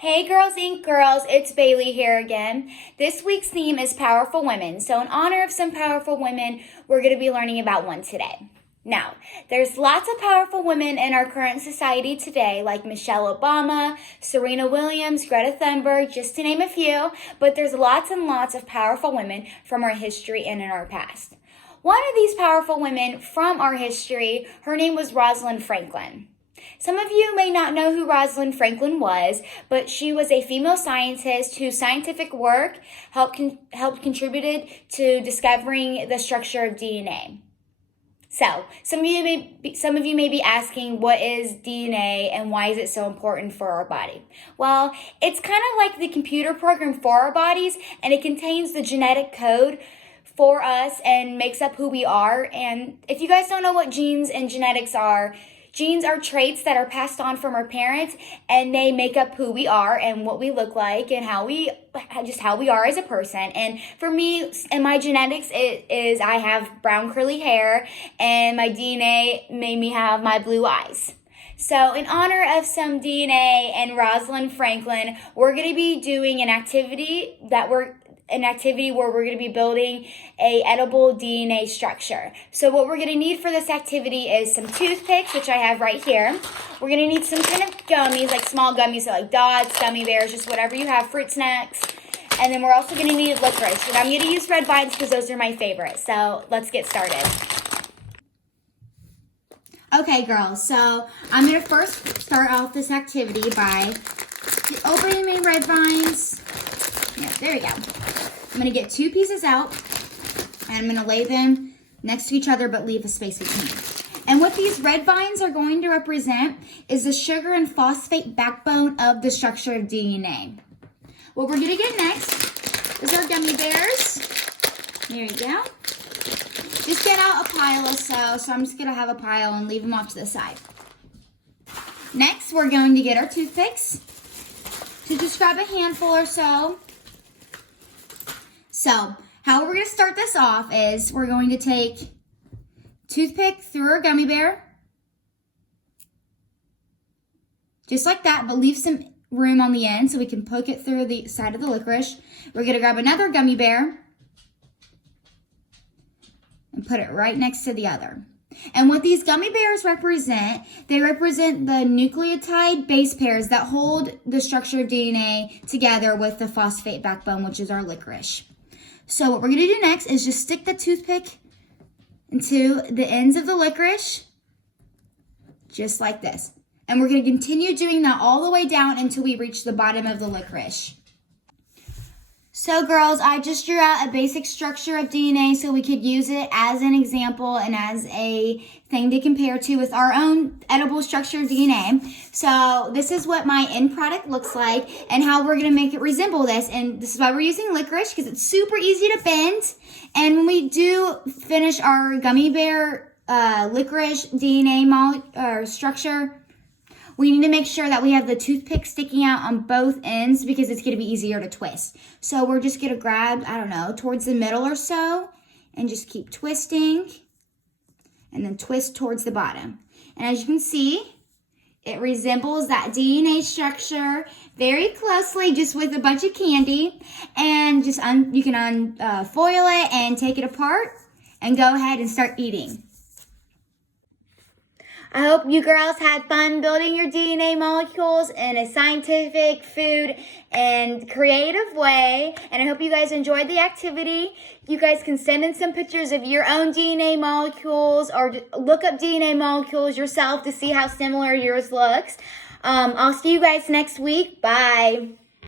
Hey Girls Inc. girls, it's Bailee here again. This week's theme is powerful women. So in honor of some powerful women, we're going to be learning about one today. Now, there's lots of powerful women in our current society today, like Michelle Obama, Serena Williams, Greta Thunberg, just to name a few, but there's lots and lots of powerful women from our history and in our past. One of these powerful women from our history, her name was Rosalind Franklin. Some of you may not know who Rosalind Franklin was, but she was a female scientist whose scientific work helped contributed to discovering the structure of DNA. So, some of you may be asking, what is DNA and why is it so important for our body? Well, it's kind of like the computer program for our bodies, and it contains the genetic code for us and makes up who we are. And if you guys don't know what genes and genetics are traits that are passed on from our parents, and they make up who we are and what we look like and how we are as a person. And for me, in my genetics, it is I have brown curly hair, and my DNA made me have my blue eyes. So in honor of some DNA and Rosalind Franklin, we're going to be doing an activity where we're going to be building a edible DNA structure. So what we're going to need for this activity is some toothpicks, which I have right here. We're going to need some kind of gummies, like small gummies, so like dots, gummy bears, just whatever you have, fruit snacks. And then we're also going to need licorice. And I'm going to use red vines because those are my favorite. So let's get started. Okay, girls, so I'm going to first start off this activity by opening my red vines. Yeah, there we go. I'm going to get two pieces out, and I'm going to lay them next to each other but leave a space between. And what these red vines are going to represent is the sugar and phosphate backbone of the structure of DNA. What we're going to get next is our gummy bears. There you go. Just get out a pile or so I'm just going to have a pile and leave them off to the side. Next, we're going to get our toothpicks. So just grab a handful or so. So, how we're going to start this off is we're going to take toothpick through our gummy bear. Just like that, but leave some room on the end so we can poke it through the side of the licorice. We're going to grab another gummy bear and put it right next to the other. And what these gummy bears represent, they represent the nucleotide base pairs that hold the structure of DNA together with the phosphate backbone, which is our licorice. So what we're going to do next is just stick the toothpick into the ends of the licorice, just like this. And we're going to continue doing that all the way down until we reach the bottom of the licorice. So girls, I just drew out a basic structure of DNA so we could use it as an example and as a thing to compare to with our own edible structure of DNA. So this is what my end product looks like and how we're going to make it resemble this. And this is why we're using licorice, because it's super easy to bend. And when we do finish our gummy bear licorice DNA structure, we need to make sure that we have the toothpick sticking out on both ends because it's going to be easier to twist. So we're just going to grab, towards the middle or so, and just keep twisting, and then twist towards the bottom. And as you can see, it resembles that DNA structure very closely, just with a bunch of candy. And just you can unfoil it and take it apart and go ahead and start eating. I hope you girls had fun building your DNA molecules in a scientific, food, and creative way. And I hope you guys enjoyed the activity. You guys can send in some pictures of your own DNA molecules or look up DNA molecules yourself to see how similar yours looks. I'll see you guys next week. Bye.